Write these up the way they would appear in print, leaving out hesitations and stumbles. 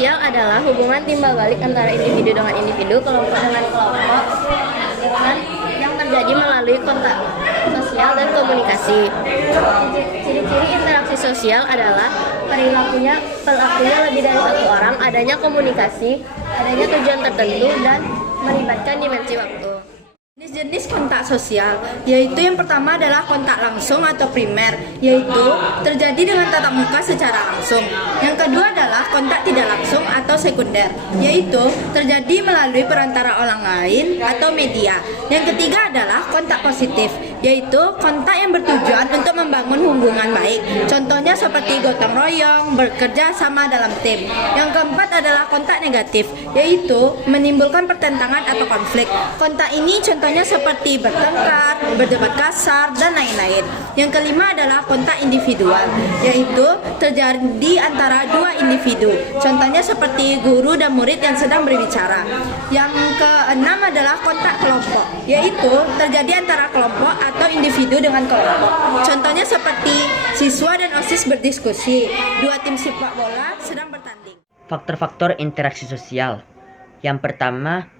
sosial adalah hubungan timbal balik antara individu dengan individu, kelompok dengan kelompok, yang terjadi melalui kontak sosial dan komunikasi. Ciri-ciri interaksi sosial adalah pelakunya lebih dari satu orang, adanya komunikasi, adanya tujuan tertentu, dan melibatkan dimensi waktu. Jenis-jenis kontak sosial, yaitu yang pertama adalah kontak langsung atau primer, yaitu terjadi dengan tatap muka secara langsung. Yang kedua adalah kontak tidak langsung atau sekunder, yaitu terjadi melalui perantara orang lain atau media. Yang ketiga adalah kontak positif, yaitu kontak yang bertujuan untuk membangun hubungan baik. Contohnya seperti gotong royong, bekerja sama dalam tim. Yang keempat adalah kontak negatif, yaitu menimbulkan pertentangan atau konflik. Kontak ini contohnya seperti bertengkar, berdebat kasar, dan lain-lain. Yang kelima adalah kontak individual, yaitu terjadi antara dua individu. Contohnya seperti guru dan murid yang sedang berbicara. Yang keenam adalah kontak kelompok, yaitu terjadi antara kelompok atau individu dengan kelompok. Contohnya seperti siswa dan OSIS berdiskusi, dua tim sepak bola sedang bertanding. Faktor-faktor interaksi sosial. Yang pertama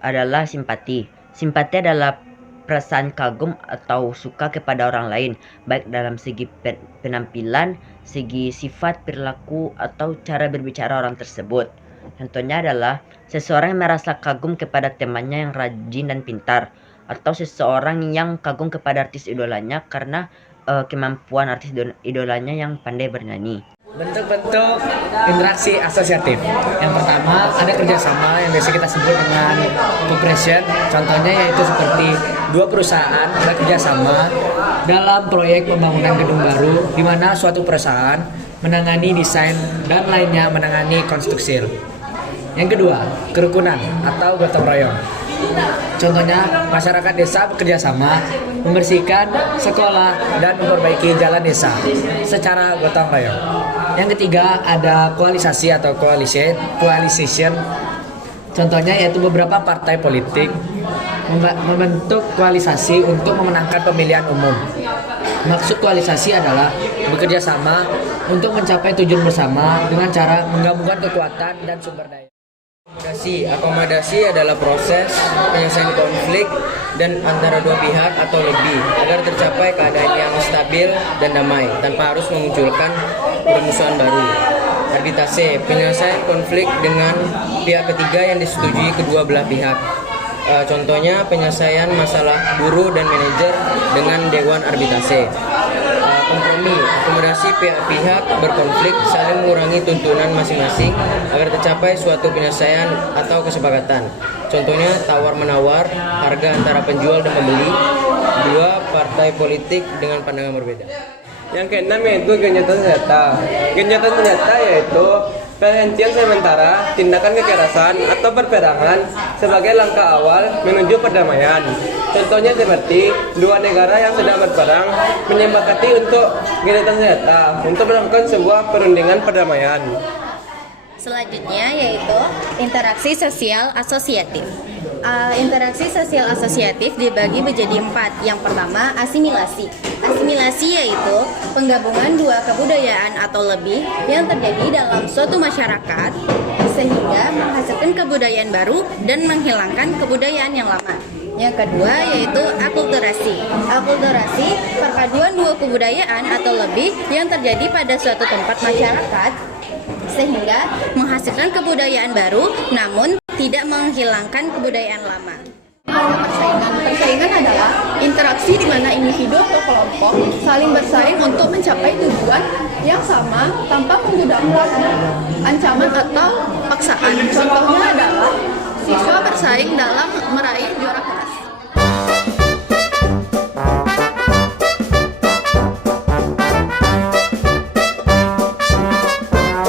adalah simpati. Simpati adalah perasaan kagum atau suka kepada orang lain, baik dalam segi penampilan, segi sifat, perilaku, atau cara berbicara orang tersebut. Contohnya adalah seseorang yang merasa kagum kepada temannya yang rajin dan pintar, atau seseorang yang kagum kepada artis idolanya karena kemampuan artis idolanya yang pandai bernyanyi. Bentuk-bentuk interaksi asosiatif. Yang pertama ada kerjasama yang biasa kita sebut dengan cooperation. Contohnya yaitu seperti dua perusahaan bekerja sama dalam proyek pembangunan gedung baru, di mana suatu perusahaan menangani desain dan lainnya menangani konstruksi. Yang kedua, kerukunan atau gotong royong. Contohnya masyarakat desa bekerja sama membersihkan sekolah dan memperbaiki jalan desa secara gotong royong. Yang ketiga ada koalisasi atau coalition. Contohnya yaitu beberapa partai politik membentuk koalisasi untuk memenangkan pemilihan umum. Maksud koalisasi adalah bekerja sama untuk mencapai tujuan bersama dengan cara menggabungkan kekuatan dan sumber daya. Akomodasi adalah proses penyelesaian konflik dan antara dua pihak atau lebih agar tercapai keadaan yang stabil dan damai tanpa harus memunculkan permusuhan baru. Arbitrase, penyelesaian konflik dengan pihak ketiga yang disetujui kedua belah pihak. Contohnya penyelesaian masalah guru dan manajer dengan dewan arbitrase. Kompromi, akomodasi pihak-pihak berkonflik saling mengurangi tuntunan masing-masing agar tercapai suatu penyelesaian atau kesepakatan. Contohnya tawar-menawar, harga antara penjual dan pembeli, dua partai politik dengan pandangan berbeda. Yang keenam yaitu gencatan senjata. Gencatan senjata yaitu penghentian sementara tindakan kekerasan atau perperangan sebagai langkah awal menuju perdamaian. Contohnya seperti dua negara yang sedang berperang menyepakati untuk gencatan senjata untuk melakukan sebuah perundingan perdamaian. Selanjutnya yaitu interaksi sosial asosiatif. Interaksi sosial asosiatif dibagi menjadi 4. Yang pertama, asimilasi. Asimilasi yaitu penggabungan dua kebudayaan atau lebih yang terjadi dalam suatu masyarakat sehingga menghasilkan kebudayaan baru dan menghilangkan kebudayaan yang lama. Yang kedua yaitu akulturasi. Akulturasi perpaduan dua kebudayaan atau lebih yang terjadi pada suatu tempat masyarakat sehingga menghasilkan kebudayaan baru namun tidak menghilangkan kebudayaan lama. Persaingan adalah interaksi di mana individu atau kelompok saling bersaing untuk mencapai tujuan yang sama tanpa menggunakan ancaman atau paksaan. Contohnya adalah siswa bersaing dalam meraih juara kelas.